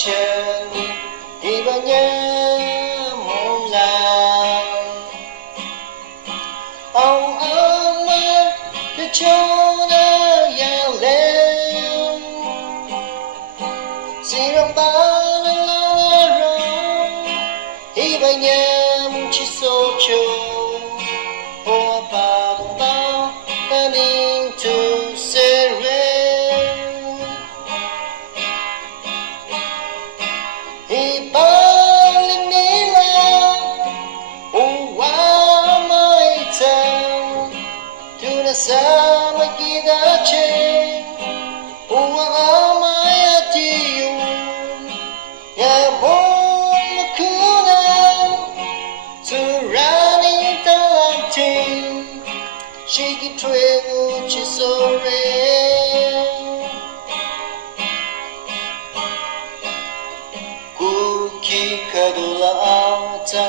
Chani ibanya mula Ông ama the chona yale Sirang balang ibanya chisocho O abang taning to sere Sama kita ceng uang amati ya mon makunan surani talanting shiki twego chisore kuki kadula auta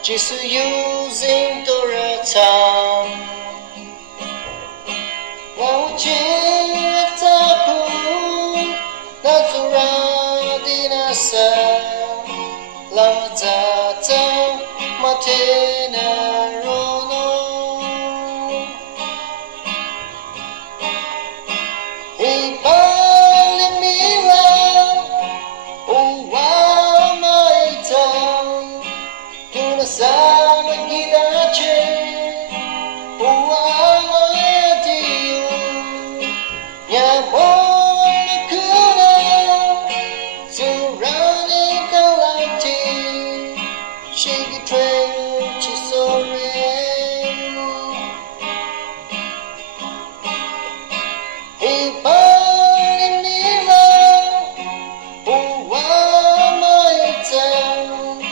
chisu using dorata Cintaku natural dinasa lama datang matena rono ibaling mila uwa maitang tunasama gidache uwa Shake it, trail, chisore. Hey, bali nila, uwa maitang,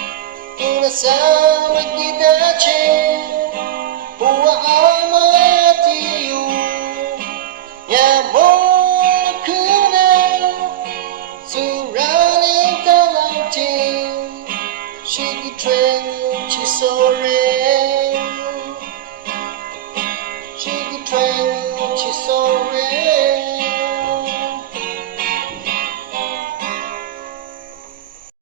tunasama gidache, uwa amatiyo, yamon kunan, surani talanting. Shake it, trail, chisore.